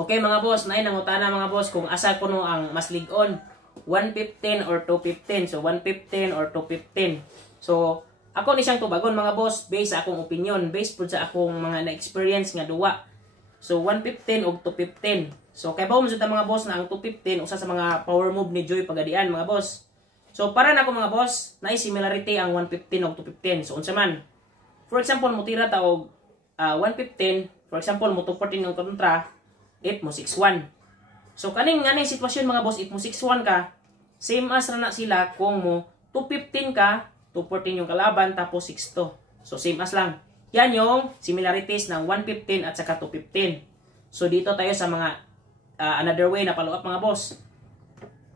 Okay mga boss, naay nangutana mga boss kung asa kuno ang mas lig-on, 115 or 215. So 115 or 215. So ako ni siyang tubagon mga boss based sa akong opinion, based pud sa akong mga na-experience nga duwa. So 115 ug 215. So kay bawo man jud mga boss na ang 215 usa sa mga power move ni Joy Pagadian mga boss. So para nako mga boss, naay similarity ang 115 ug 215. So unsa man? For example, mo tira ta og 115, for example, mo 214 yung kontra, if mo 61. So kaning nga sitwasyon mga boss, if mo 61 ka, same as na sila kung mo 215 ka, 214 yung kalaban, tapos 62. So same as lang. Yan yung similarities ng 115 at saka 215. So dito tayo sa mga another way na follow up mga boss.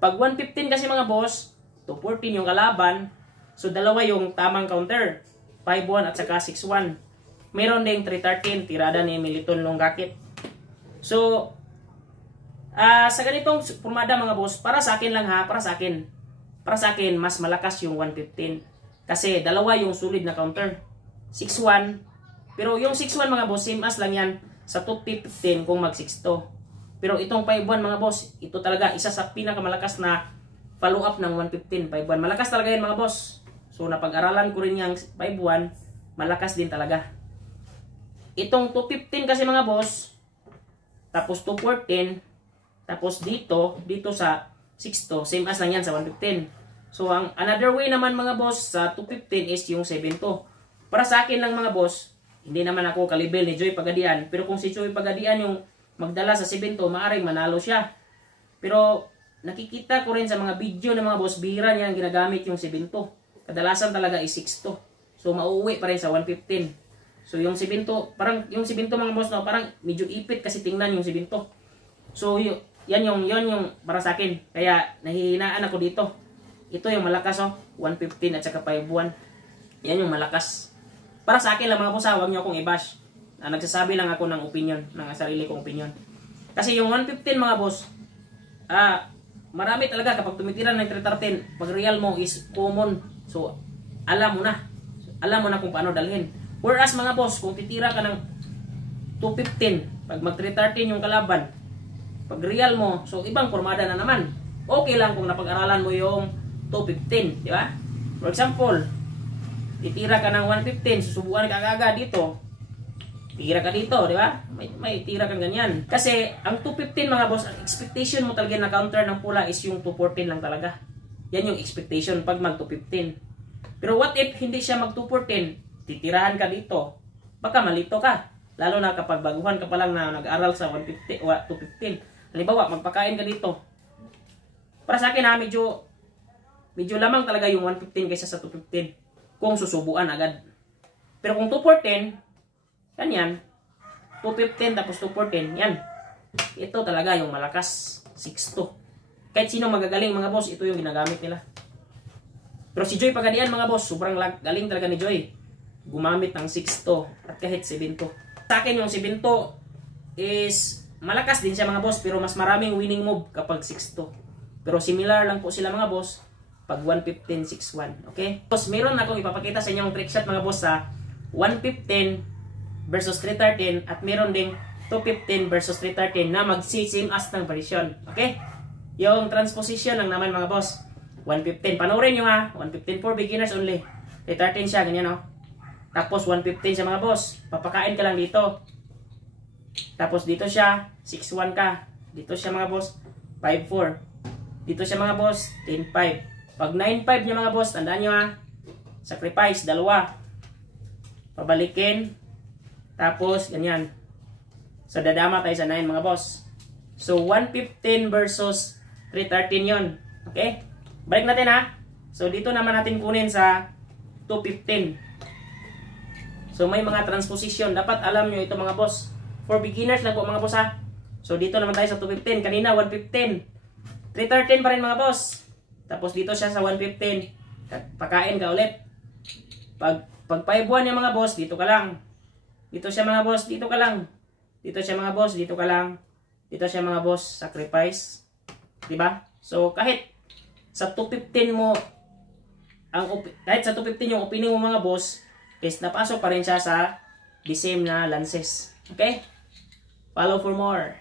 Pag 115 kasi mga boss, 214 yung kalaban, so dalawa yung tamang counter, 5-1 at saka 6-1. Meron ding 313, tirada ni Militon Longgakit. So, sa ganitong formada mga boss, para sa akin lang ha, para sa akin, mas malakas yung 115. Kasi dalawa yung solid na counter. 6-1. Pero yung 6-1 mga boss, same as lang yan sa 215 kung mag-6-2. Pero itong 5-1 mga boss, ito talaga isa sa pinakamalakas na follow-up ng 115. 5-1. Malakas talaga yan mga boss. So, napag-aralan ko rin yung 5-1, malakas din talaga. Itong 215 kasi mga boss, tapos 214, tapos dito sa 6-2, same as lang yan sa 115. So, ang another way naman mga boss sa 215 is yung 7-2. Para sa akin lang mga boss, hindi naman ako kalibel ni Joy Pagadian, pero kung si Joy Pagadian yung magdala sa 7-2, maaring manalo siya. Pero nakikita ko rin sa mga video ng mga boss, bihira niya ginagamit yung 7-2. Kadalasan talaga is 6-2. So, mauuwi pa rin sa 115. So, yung 7-2, parang yung 7-2 mga boss, no, parang medyo ipit kasi tingnan yung 7-2. So, yan yung para sa akin. Kaya, nahihinaan ako dito. Ito yung malakas, oh. 115 at saka 5-1. Yan yung malakas. Para sa akin lang mga boss, huwag nyo akong i-bash. Nagsasabi lang ako ng opinion, ng sarili kong opinion. Kasi yung 115 mga boss, marami talaga kapag tumitira ng 313, pag real mo is common. So, alam mo na. Alam mo na kung paano dalhin. Whereas mga boss, kung titira ka ng 215, pag mag-313 yung kalaban, pag real mo, so ibang formada na naman. Okay lang kung napag-aralan mo yung 215, di ba? For example, titira ka ng 115, susubukan ka agad dito. Tira ka dito, di ba? May tira kang ganyan. Kasi ang 215 mga boss, ang expectation mo talaga na counter ng pula is yung 214 lang talaga. Yan yung expectation pag mag 215. Pero what if hindi siya mag 214? Titirahan ka dito, baka malito ka. Lalo na kapag baguhan ka pa lang na nag-aral sa 150 o 215. Halimbawa, magpakain ka dito. Para sa akin ha, medyo lamang talaga yung 115 kaysa sa 215. Kung susubuan agad. Pero kung 214, yan. 215 tapos 214, yan. Ito talaga yung malakas. 6-2. Kahit sino magagaling mga boss, ito yung ginagamit nila. Pero si Joy Pagadian mga boss, sobrang galing talaga ni Joy. Gumamit ng 6-2 at kahit 7-2. Sa akin yung 7-2 is malakas din siya mga boss, pero mas maraming winning move kapag 6-2. Pero similar lang po sila mga boss pag 115, 6-1. Okay? Boss, meron akong ipapakita sa inyong trick shot mga boss sa 115 versus 313 at meron ding 215 versus 313 na mag-same as ng variation. Okay? Yung transposition lang naman mga boss. 115. Panoorin nyo ha. 115 for beginners only. 313 siya. Ganyan o. Tapos 115 siya mga boss. Papakain ka lang dito. Tapos dito siya 6-1 ka. Dito siya mga boss 5-4. Dito siya mga boss 10-5. Pag 9-5 niya mga boss, tandaan nyo ha. Sacrifice, dalawa. Pabalikin. Tapos ganyan. So dadama tayo sa 9 mga boss. So 115 versus 313 yon. Okay? Balik natin ha. So dito naman natin kunin sa 215. So may mga transposition. Dapat alam nyo ito mga boss. For beginners lang po mga boss ha. So dito naman tayo sa 215. Kanina 115. 313 pa rin mga boss. Tapos dito siya sa 115. Pakain ka ulit. Pag 5-1 yung mga boss, dito ka lang. Dito siya mga boss, dito ka lang. Dito siya mga boss, dito ka lang. Dito siya mga boss, sacrifice. Diba? So kahit sa 215 mo, kahit sa 215 yung opening mo mga boss, is napasok pa rin siya sa the same na lances. Okay? Follow for more.